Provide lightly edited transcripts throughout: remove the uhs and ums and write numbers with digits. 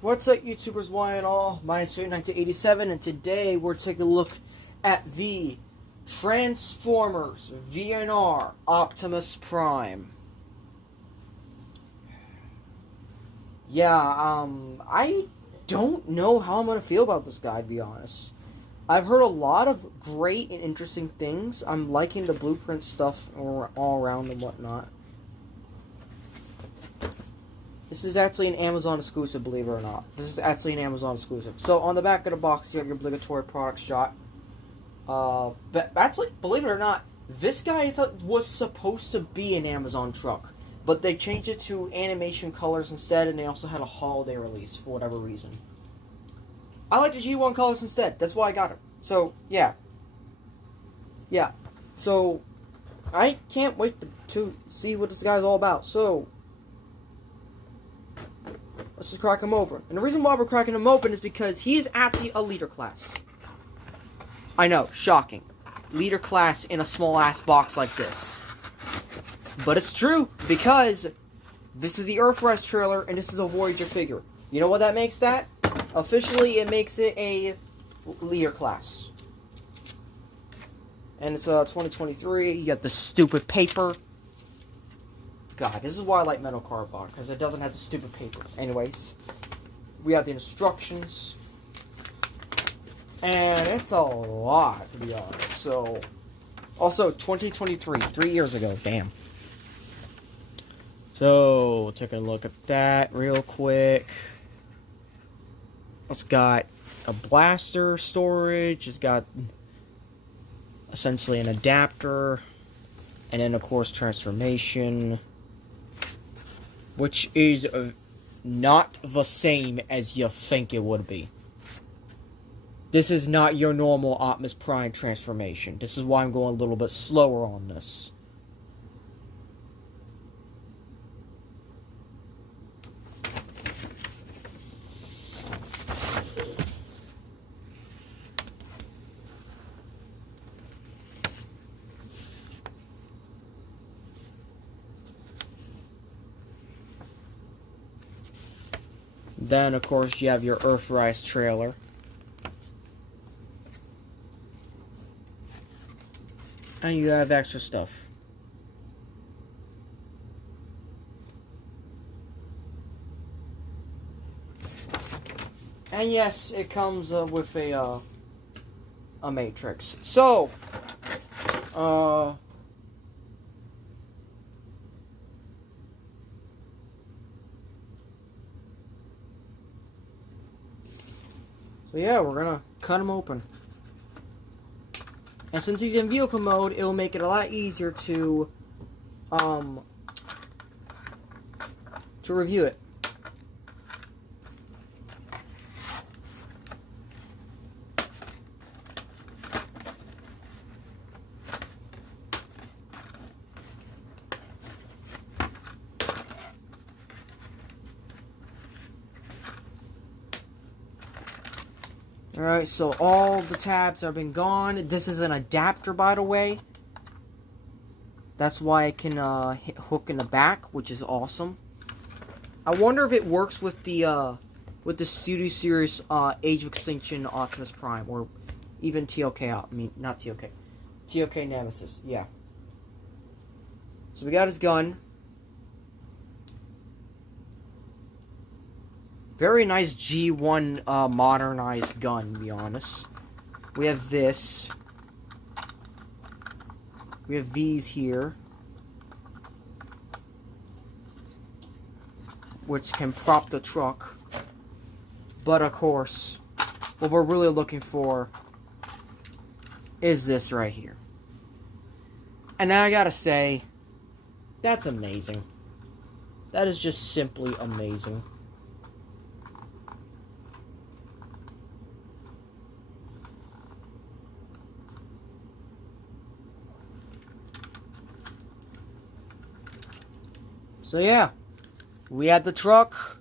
What's up, YouTubers, Y and all? My name is 1987, and today we're taking a look at the Transformers VNR Optimus Prime. I don't know how I'm going to feel about this guy, to be honest. I've heard a lot of great and interesting things. I'm liking the blueprint stuff all around and whatnot. This is actually an Amazon exclusive, believe it or not. This is actually an Amazon exclusive. So, on the back of the box, you have your obligatory product shot. But actually, believe it or not, this guy was supposed to be an Amazon truck. But they changed it to animation colors instead, and they also had a holiday release for whatever reason. I like the G1 colors instead. That's why I got it. So, yeah. Yeah. So, I can't wait to see what this guy's all about. So, let's just crack him open. And the reason why we're cracking him open is because he is actually a leader class. I know, shocking. Leader class in a small-ass box like this. But it's true, because this is the Earthrise trailer, and this is a Voyager figure. You know what that makes that? Officially, it makes it a leader class. And it's 2023. You got the stupid paper. God, this is why I like metal cardboard, because it doesn't have the stupid paper. Anyways, we have the instructions. And it's a lot, to be honest. So, also, 2023, 3 years ago, damn. So, taking a look at that real quick. It's got a blaster storage. It's got essentially an adapter. And then, of course, transformation. Which is not the same as you think it would be. This is not your normal Optimus Prime transformation. This is why I'm going a little bit slower on this. Then, of course, you have your Earthrise trailer. And you have extra stuff. And yes, it comes with a matrix. So, yeah, we're gonna cut him open. And since he's in vehicle mode, it'll make it a lot easier to review it. Alright, so all the tabs have been gone. This is an adapter, by the way. That's why I can hook in the back, which is awesome. I wonder if it works with the Studio Series Age of Extinction Optimus Prime, or even TLK. I mean, not TLK. TLK Nemesis. Yeah. So we got his gun. Very nice G1 modernized gun, to be honest. We have this. We have these here, which can prop the truck. But of course, what we're really looking for is this right here. And I gotta say, that's amazing. That is just simply amazing. So yeah, we had the truck.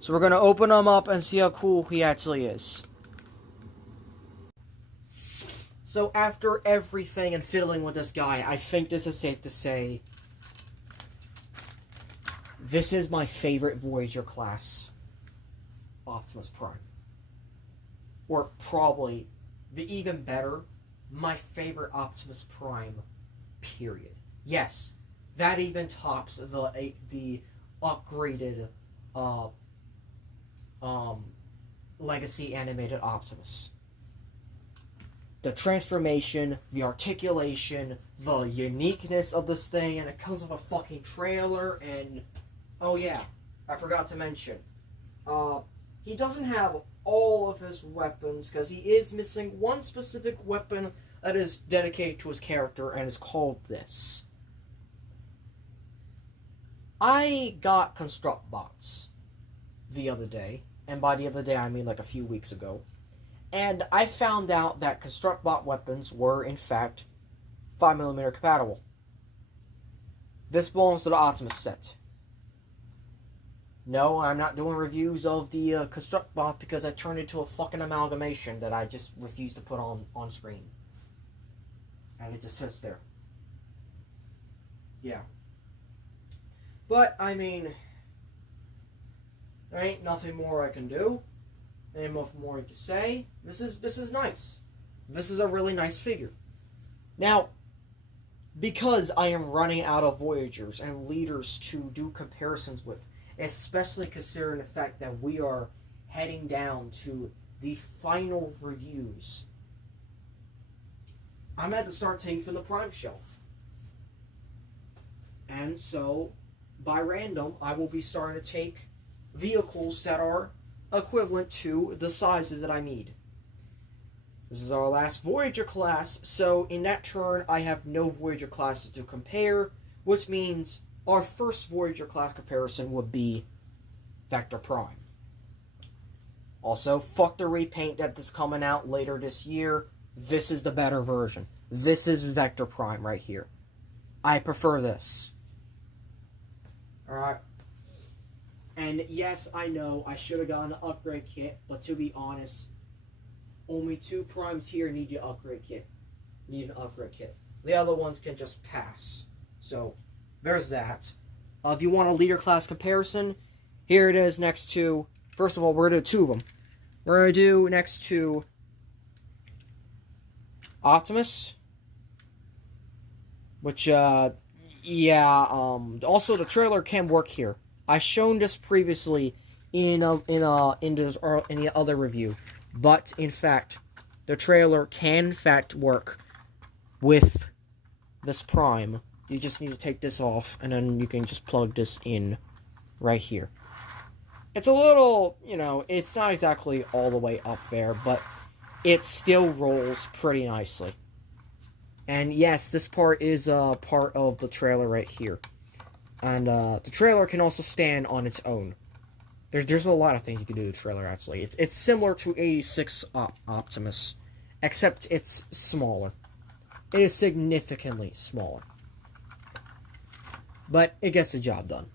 So we're going to open him up and see how cool he actually is. So after everything and fiddling with this guy, I think this is safe to say this is my favorite Voyager class. Optimus Prime. Or probably, the even better, my favorite Optimus Prime, period. Yes, that even tops the upgraded Legacy animated Optimus. The transformation, the articulation, the uniqueness of this thing, and it comes with a fucking trailer, and oh yeah, I forgot to mention, he doesn't have all of his weapons, because he is missing one specific weapon that is dedicated to his character, and is called this. I got Construct Bots the other day, and by the other day I mean like a few weeks ago, and I found out that Construct Bot weapons were, in fact, 5mm compatible. This belongs to the Optimus set. No, I'm not doing reviews of the Construct Bot because I turned it into a fucking amalgamation that I just refuse to put on screen. And it just sits there. Yeah. But, I mean, there ain't nothing more I can do. Ain't nothing more I can say. This is nice. This is a really nice figure. Now, because I am running out of Voyagers and leaders to do comparisons with, especially considering the fact that we are heading down to the final reviews, I'm at to start taking from the Prime shelf. And so, by random, I will be starting to take vehicles that are equivalent to the sizes that I need. This is our last Voyager class, so in that turn, I have no Voyager classes to compare, which means our first Voyager class comparison would be Vector Prime. Also, fuck the repaint that's coming out later this year. This is the better version. This is Vector Prime right here. I prefer this. Alright. And yes, I know I should have gotten an upgrade kit, but to be honest, only 2 primes here need an upgrade kit. The other ones can just pass. So, there's that. If you want a leader class comparison, here it is next to... First of all, we're going to do 2 of them. We're going to do next to Optimus. Which, also the trailer can work here. I've shown this previously in the other review, but in fact, the trailer can in fact work with this Prime. You just need to take this off, and then you can just plug this in right here. It's a little, it's not exactly all the way up there, but it still rolls pretty nicely. And yes, this part is part of the trailer right here. And the trailer can also stand on its own. There's a lot of things you can do to the trailer, actually. It's similar to 86 Optimus, except it's smaller. It is significantly smaller. But it gets the job done.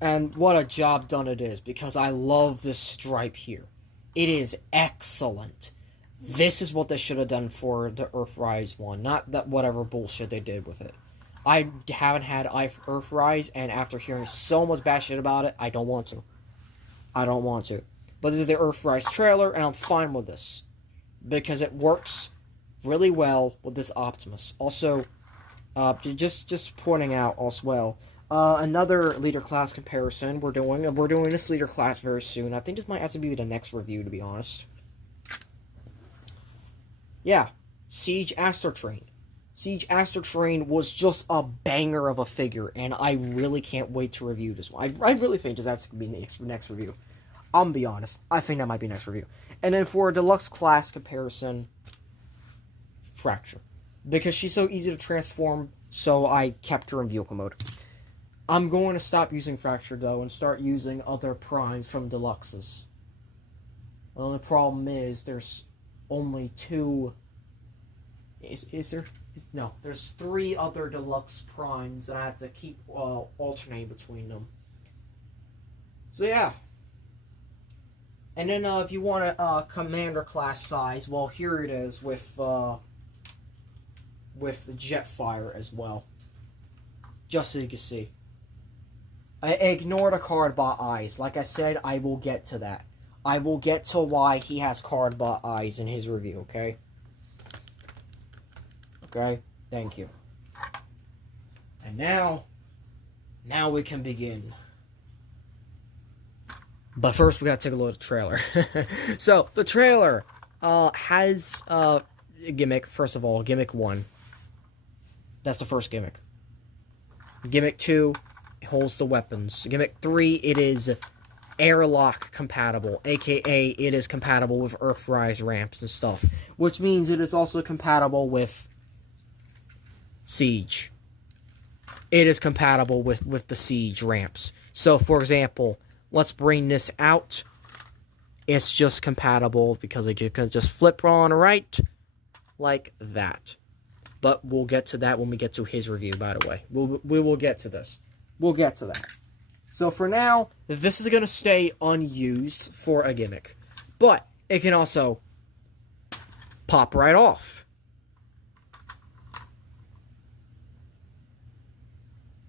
And what a job done it is, because I love this stripe here. It is excellent. This is what they should have done for the Earthrise one, not that whatever bullshit they did with it. I haven't had Earthrise, and after hearing so much bad shit about it, I don't want to. But this is the Earthrise trailer, and I'm fine with this. Because it works really well with this Optimus. Also, just pointing out as well, another leader class comparison we're doing this leader class very soon. I think this might have to be the next review, to be honest. Yeah, Siege Astrotrain. Siege Astrotrain was just a banger of a figure, and I really can't wait to review this one. I really think that's going to be the next review. I'm going to be honest. I think that might be next review. And then for a deluxe class comparison, Fracture. Because she's so easy to transform, so I kept her in vehicle mode. I'm going to stop using Fracture, though, and start using other primes from deluxes. The only problem is there's only 2... Is there? No, there's 3 other deluxe primes that I have to keep alternating between them. So yeah. And then if you want a commander class size, well, here it is with the Jetfire as well. Just so you can see. I ignore the card bot eyes. Like I said, I will get to that. I will get to why he has card butt eyes in his review, okay? Okay? Thank you. And now we can begin. But first, we gotta take a look at the trailer. So, the trailer has a gimmick. First of all, gimmick 1. That's the first gimmick. Gimmick 2, it holds the weapons. Gimmick 3, it is airlock compatible, aka it is compatible with Earthrise ramps and stuff. Which means it is also compatible with Siege. It is compatible with the Siege ramps. So, for example, let's bring this out. It's just compatible because it can just flip on right like that. But we'll get to that when we get to his review, by the way. We will get to this. We'll get to that. So for now, this is going to stay unused for a gimmick. But it can also pop right off.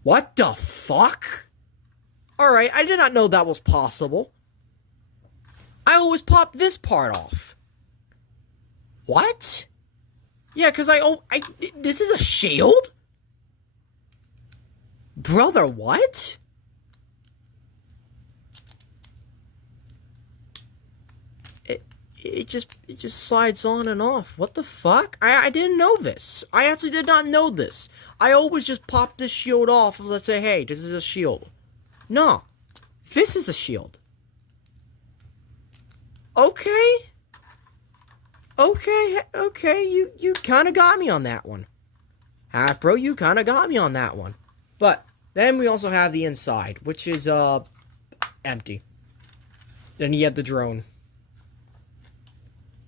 What the fuck? Alright, I did not know that was possible. I always pop this part off. What? Yeah, because this is a shield? Brother, what? It just slides on and off. What the fuck? I didn't know this. I actually did not know this. I always just pop this shield off and let's say, hey, this is a shield. No. This is a shield. Okay. Okay, you kind of got me on that one. Half bro, you kind of got me on that one. But then we also have the inside, which is empty. Then you have the drone,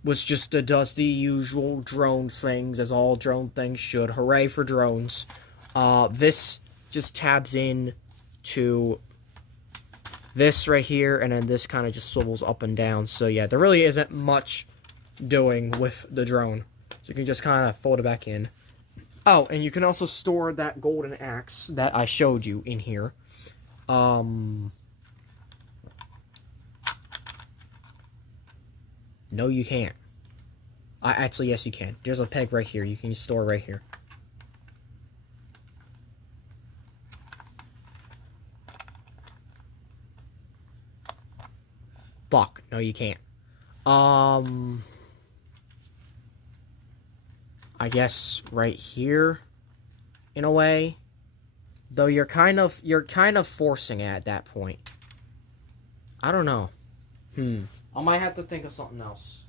which just does the usual drone things, as all drone things should. Hooray for drones. This just tabs in to this right here, and then this kind of just swivels up and down. So yeah, there really isn't much doing with the drone. So you can just kind of fold it back in. Oh, and you can also store that golden axe that I showed you in here. No, you can't. Actually, yes, you can. There's a peg right here. You can store right here. Fuck. No, you can't. I guess right here, in a way. Though you're kind of forcing it at that point. I don't know. I might have to think of something else.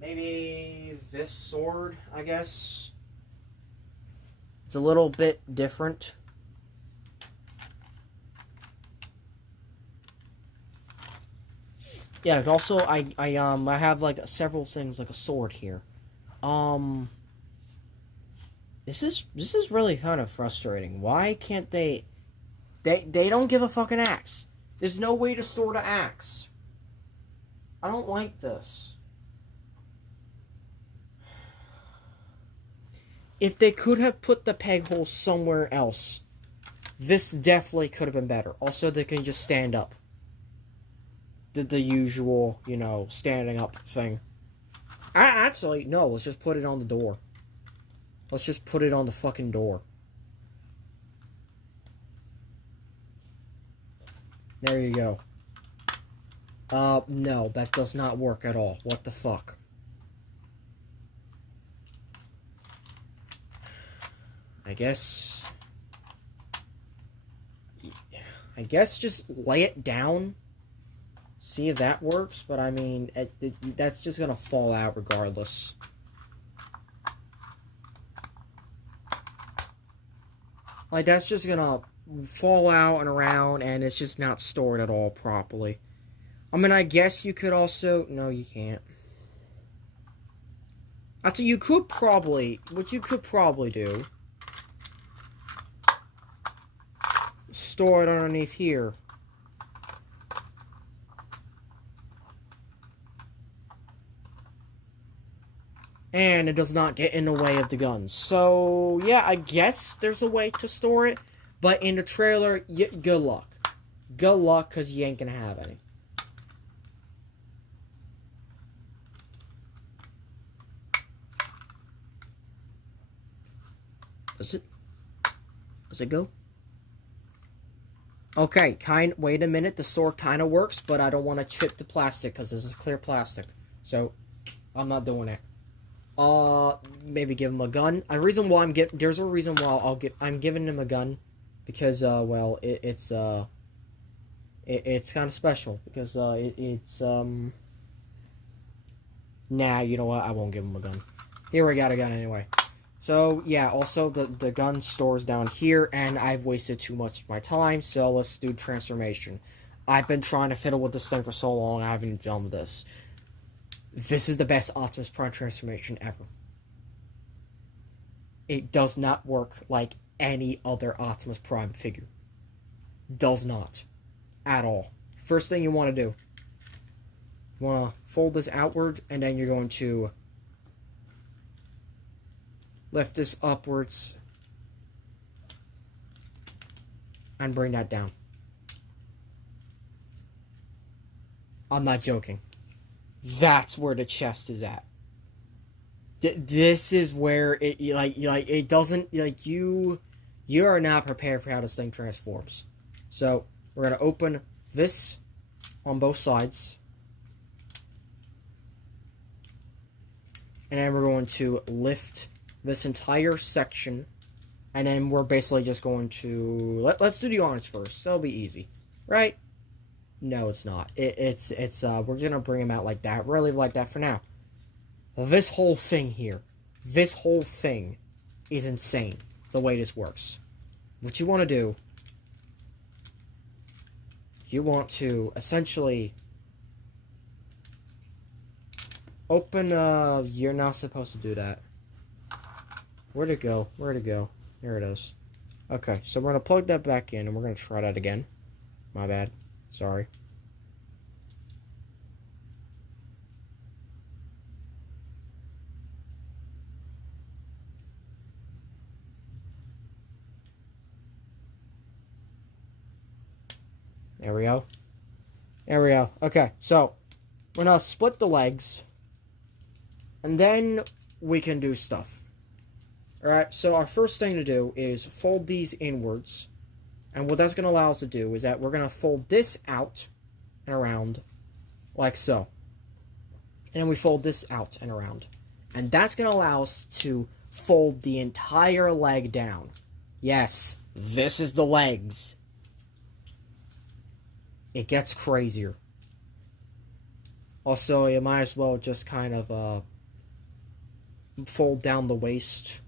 Maybe this sword, I guess. It's a little bit different. Yeah, also I have like several things like a sword here. This is really kind of frustrating. Why can't they don't give a fucking axe. There's no way to store the axe. I don't like this. If they could have put the peg hole somewhere else, this definitely could have been better. Also, they can just stand up. The usual, you know, standing up thing. Actually, no, let's just put it on the door. Let's just put it on the fucking door. There you go. No, that does not work at all. What the fuck? I guess just lay it down. See if that works, but I mean, that's just gonna fall out regardless. Like, that's just gonna fall out and around, and it's just not stored at all properly. I mean, I guess you could also... No, you can't. Actually, you could probably... What you could probably do... Store it underneath here. And it does not get in the way of the guns. So, yeah, I guess there's a way to store it. But in the trailer, good luck. Good luck, because you ain't gonna have any. Does it? Does it go? Okay, wait a minute. The sword kind of works, but I don't want to chip the plastic, because this is clear plastic. So, I'm not doing it. Maybe give him a gun. There's a reason why I'm giving him a gun, because well, it's kind of special, because nah, you know what? I won't give him a gun. Here, we got a gun anyway. So yeah, also the gun stores down here, and I've wasted too much of my time. So let's do transformation. I've been trying to fiddle with this thing for so long. I haven't done this. This is the best Optimus Prime transformation ever. It does not work like any other Optimus Prime figure. Does not. At all. First thing you want to do. You want to fold this outward, and then you're going to lift this upwards and bring that down. I'm not joking. That's where the chest is at. This is where it doesn't, you are not prepared for how this thing transforms. So we're gonna open this on both sides, and then we're going to lift this entire section, and then we're basically just going to let's do the arms first. That'll be easy, right? No, it's not. It's we're gonna bring him out like that. We're gonna leave it like that for now. This whole thing here, this whole thing is insane, the way this works. What you want to do, you want to essentially open, you're not supposed to do that. Where'd it go? Where'd it go? There it is. Okay, so we're going to plug that back in, and we're going to try that again. My bad. Sorry. There we go. There we go. Okay, so we're going to split the legs, and then we can do stuff. Alright, so our first thing to do is fold these inwards. And what that's going to allow us to do is that we're going to fold this out and around, like so. And then we fold this out and around. And that's going to allow us to fold the entire leg down. Yes, this is the legs. It gets crazier. Also, you might as well just kind of fold down the waist.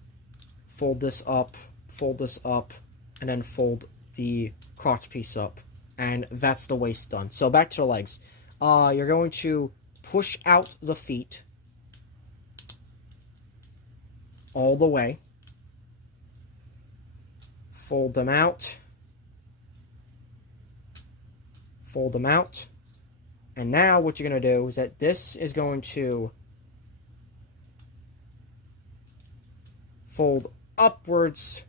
Fold this up, and then fold the crotch piece up. And that's the waist done. So back to the legs. You're going to push out the feet all the way. Fold them out. Fold them out. And now what you're going to do is that this is going to fold upwards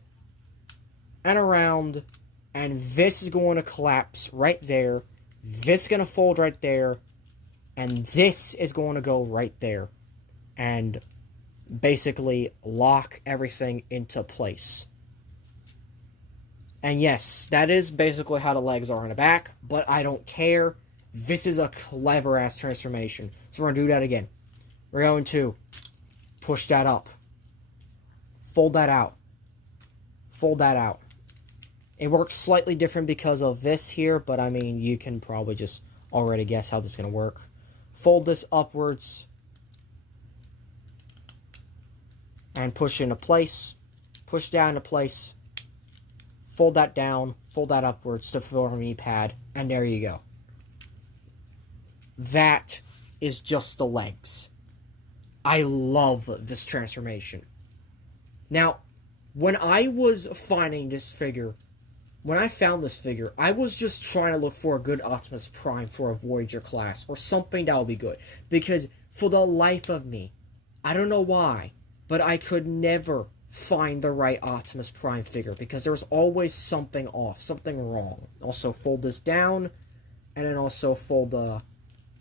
and around, and this is going to collapse right there. This is going to fold right there, and this is going to go right there, and basically lock everything into place. And yes, that is basically how the legs are in the back, but I don't care. This is a clever-ass transformation. So we're going to do that again. We're going to push that up. Fold that out. Fold that out. It works slightly different because of this here, but I mean, you can probably just already guess how this is going to work. Fold this upwards. And push into place. Push down into place. Fold that down. Fold that upwards to form an E-pad. And there you go. That is just the legs. I love this transformation. Now, when I was finding this figure, when I found this figure, I was just trying to look for a good Optimus Prime for a Voyager class, or something that would be good. Because, for the life of me, I don't know why, but I could never find the right Optimus Prime figure, because there's always something off, something wrong. Also fold this down, and then also fold the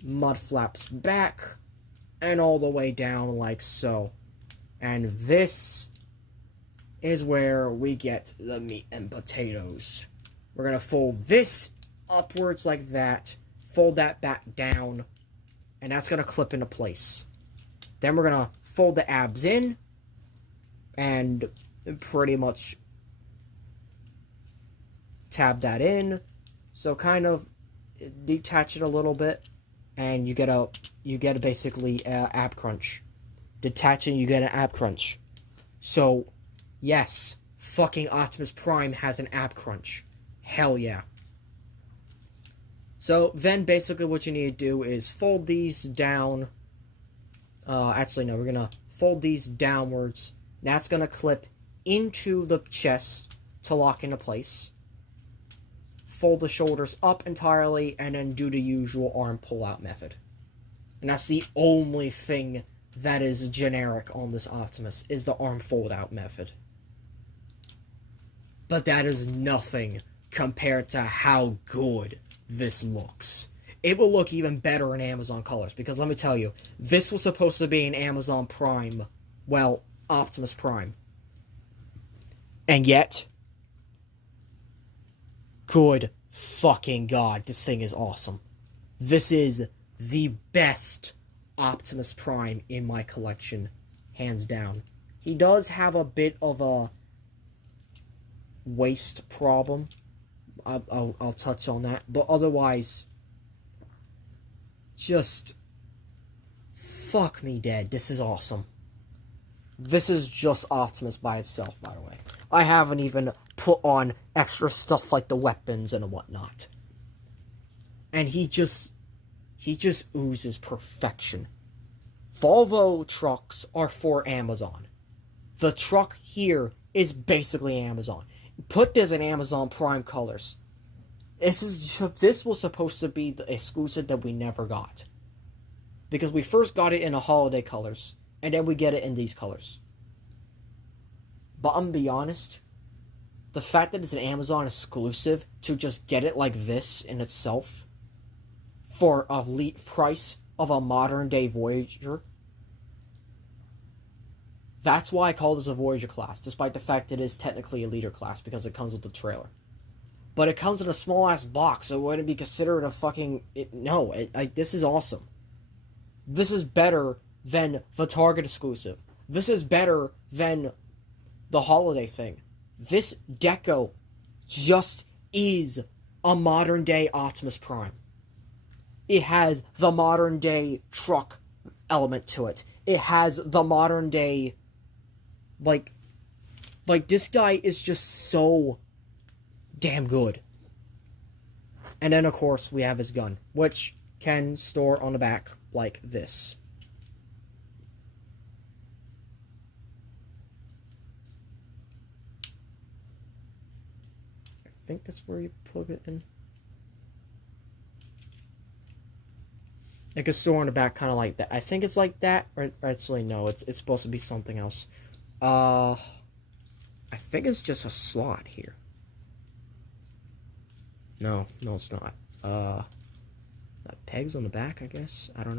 mud flaps back, and all the way down like so. And this is where we get the meat and potatoes. We're going to fold this upwards like that, fold that back down, and that's going to clip into place. Then we're going to fold the abs in, and pretty much tab that in. So kind of detach it a little bit, and you get a basically ab crunch. Detaching, you get an ab crunch. So, yes, fucking Optimus Prime has an ab crunch. Hell yeah. So then basically what you need to do is fold these down. Actually no, we're gonna fold these downwards. That's gonna clip into the chest to lock into place. Fold the shoulders up entirely, and then do the usual arm pull-out method. And that's the only thing that is generic on this Optimus, is the arm fold-out method. But that is nothing compared to how good this looks. It will look even better in Amazon colors, because let me tell you, this was supposed to be an Amazon Prime, well, Optimus Prime. And yet, good fucking God, this thing is awesome. This is the best Optimus Prime in my collection, hands down. He does have a bit of a waist problem. I'll touch on that, but otherwise, just fuck me dead. This is awesome. This is just Optimus by itself, by the way. I haven't even put on extra stuff like the weapons and whatnot. And he just oozes perfection. Volvo trucks are for Amazon. The truck here is basically Amazon. Put this in Amazon Prime colors. This was supposed to be the exclusive that we never got. Because we first got it in the holiday colors, and then we get it in these colors. But I'm gonna be honest, the fact that it's an Amazon exclusive, to just get it like this in itself, for a price of a modern day Voyager, that's why I call this a Voyager class, despite the fact it is technically a leader class, because it comes with the trailer. But it comes in a small-ass box, so it wouldn't be considered a fucking... this is awesome. This is better than the Target exclusive. This is better than the holiday thing. This deco just is a modern-day Optimus Prime. It has the modern-day truck element to it. It has the modern-day... Like, this guy is just so damn good. And then, of course, we have his gun, which can store on the back like this. I think that's where you plug it in. It can store on the back kind of like that. I think it's like that, or actually no, it's supposed to be something else. I think it's just a slot here. No, it's not. Pegs on the back, I guess? I don't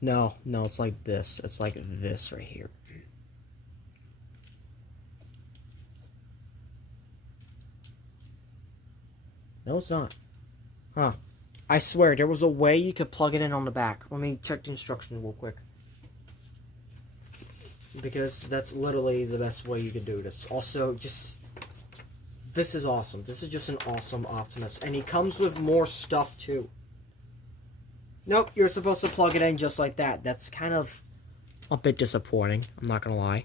know. No, it's like this. It's like this right here. No, it's not. Huh. I swear, there was a way you could plug it in on the back. Let me check the instructions real quick. Because that's literally the best way you could do this. Also, this is awesome. This is just an awesome Optimus. And he comes with more stuff, too. Nope, you're supposed to plug it in just like that. That's kind of a bit disappointing. I'm not gonna lie.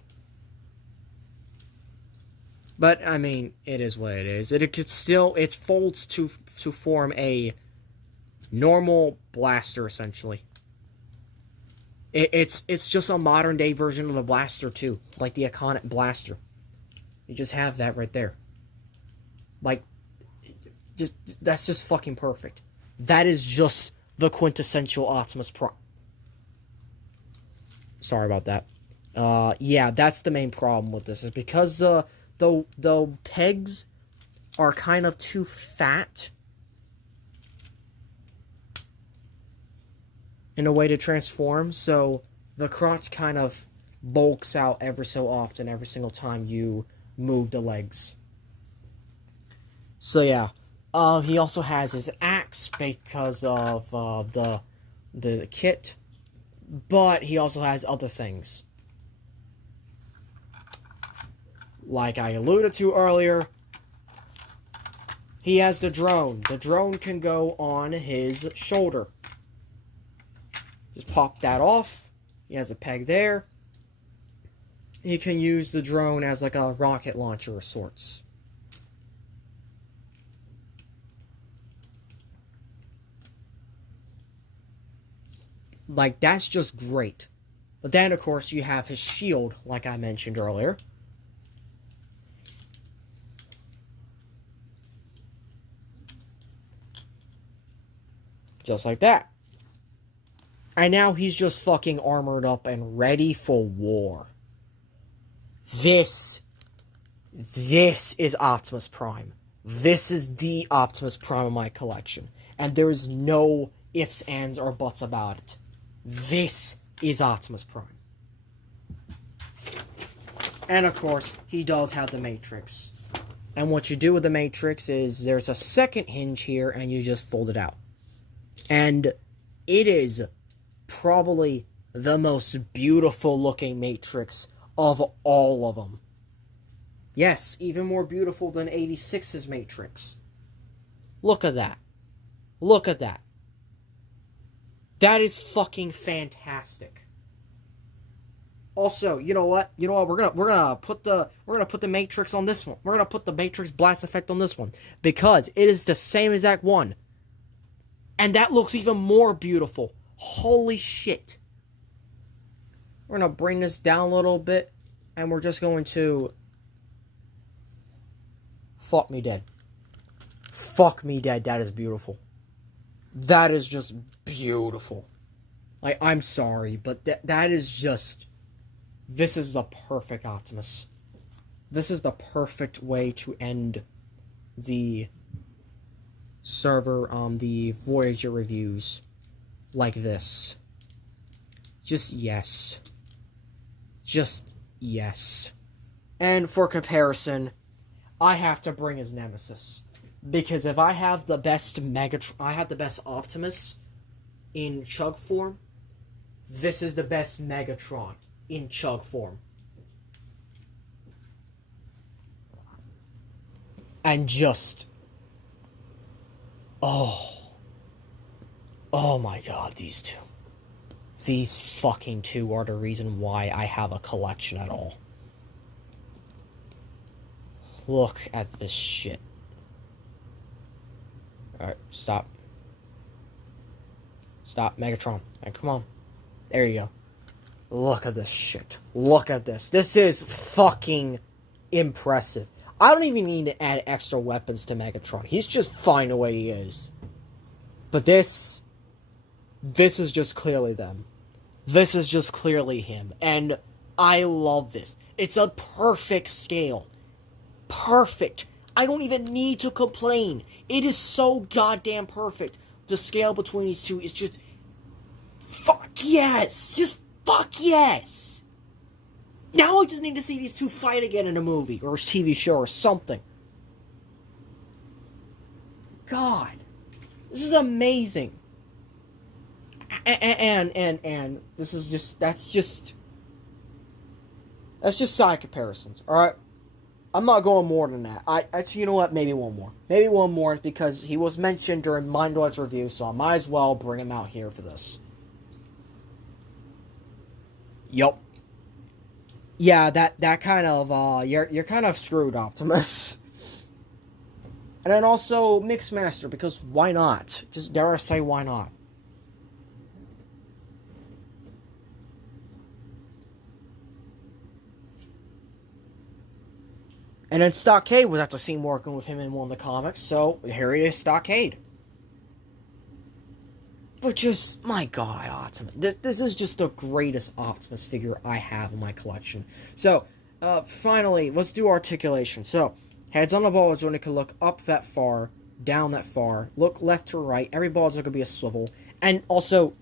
But, I mean, it is what it is. It folds to form a normal blaster, essentially. It's just a modern day version of the blaster too, like the iconic blaster. You just have that right there. Like, that's just fucking perfect. That is just the quintessential Optimus Prime. Sorry about that. Yeah, that's the main problem with this, is because the pegs are kind of too fat in a way to transform, so the crotch kind of bulks out every so often, every single time you move the legs. So yeah, he also has his axe because of the kit, but he also has other things. Like I alluded to earlier, he has the drone. The drone can go on his shoulder. Just pop that off. He has a peg there. He can use the drone as like a rocket launcher of sorts. Like, that's just great. But then, of course, you have his shield, like I mentioned earlier. Just like that. And now he's just fucking armored up and ready for war. This is Optimus Prime. This is the Optimus Prime of my collection. And there is no ifs, ands, or buts about it. This is Optimus Prime. And of course, he does have the Matrix. And what you do with the Matrix is there's a second hinge here and you just fold it out. And it is probably the most beautiful looking Matrix of all of them. Yes, even more beautiful than 86's Matrix. Look at that. Look at that. That is fucking fantastic. Also, you know what? We're gonna put the Matrix on this one. We're gonna put the Matrix blast effect on this one because it is the same exact one. And that looks even more beautiful. Holy shit. We're gonna bring this down a little bit and we're just going to fuck me dead. Fuck me dead. That is beautiful. That is just beautiful. Like, I'm sorry, but that is just... This is the perfect Optimus. This is the perfect way to end the server on the Voyager reviews. Like this. Just yes. Just yes. And for comparison, I have to bring his Nemesis. Because if I have the best I have the best Optimus in Chug form, this is the best Megatron in Chug form. And just... Oh my god, these two. These fucking two are the reason why I have a collection at all. Look at this shit. Alright, stop. Stop, Megatron. Right, come on. There you go. Look at this shit. Look at this. This is fucking impressive. I don't even need to add extra weapons to Megatron. He's just fine the way he is. But this is just clearly them. This is just clearly him. And I love this. It's a perfect scale. Perfect. I don't even need to complain. It is so goddamn perfect. The scale between these two is just... Fuck yes! Just fuck yes! Now I just need to see these two fight again in a movie or a TV show or something. God. This is amazing. And this is just... That's just side comparisons, alright? I'm not going more than that. Actually, you know what? Maybe one more. Maybe one more because he was mentioned during Mindwatch review, so I might as well bring him out here for this. Yup. Yeah, that kind of, you're kind of screwed, Optimus. And then also Mixmaster, because why not? Just dare I say, why not? And then Stockade was actually seen working with him in one of the comics, so here he is, Stockade. But just, my god, Optimus. This is just the greatest Optimus figure I have in my collection. So, finally, let's do articulation. So, heads on the ball joint can look up that far, down that far, look left to right. Every ball joint could be a swivel. And also,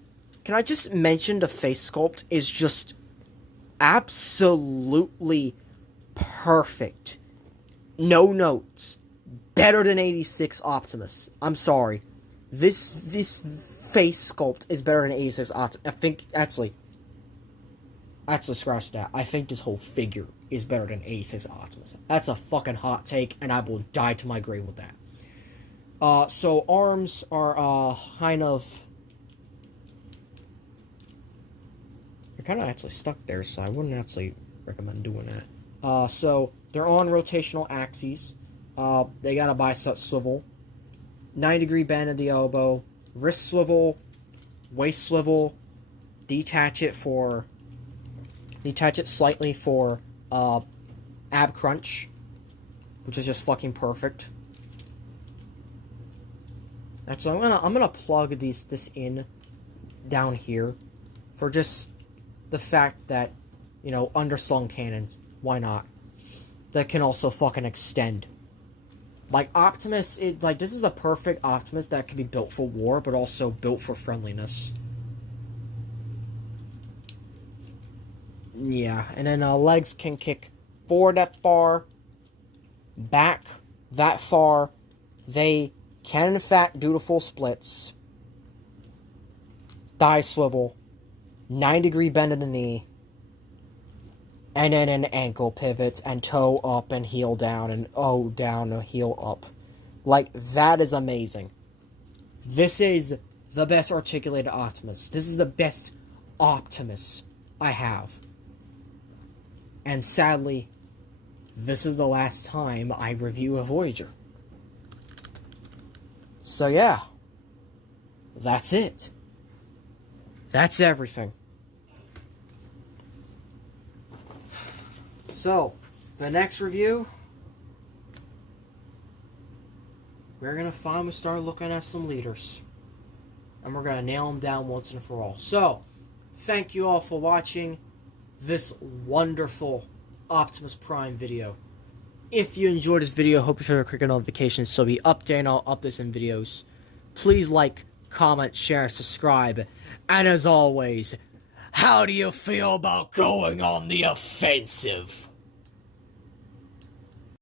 can I just mention the face sculpt is just absolutely perfect. No notes. Better than 86 Optimus. I'm sorry. This face sculpt is better than 86 Optimus. I think, actually, scratch that. I think this whole figure is better than 86 Optimus. That's a fucking hot take, and I will die to my grave with that. So arms are, kind of... They're kind of actually stuck there, so I wouldn't actually recommend doing that. So, they're on rotational axes. They got a bicep swivel. 90-degree bend at the elbow. Wrist swivel. Waist swivel. Detach it slightly for, ab crunch. Which is just fucking perfect. So I'm gonna plug this in down here. For just the fact that, you know, underslung cannons. Why not? That can also fucking extend. Like, Optimus, this is the perfect Optimus that can be built for war, but also built for friendliness. Yeah, and then legs can kick forward that far, back that far. They can, in fact, do the full splits. Thigh swivel. 9-degree bend in the knee. And then an ankle pivot, and toe up, and heel down, and O down, and heel up. Like, that is amazing. This is the best articulated Optimus. This is the best Optimus I have. And sadly, this is the last time I review a Voyager. So yeah. That's it. That's everything. So, the next review, we're going to finally start looking at some leaders. And we're going to nail them down once and for all. So, thank you all for watching this wonderful Optimus Prime video. If you enjoyed this video, hope you click the notifications so we update and I'll update some videos. Please like, comment, share, subscribe. And as always, how do you feel about going on the offensive?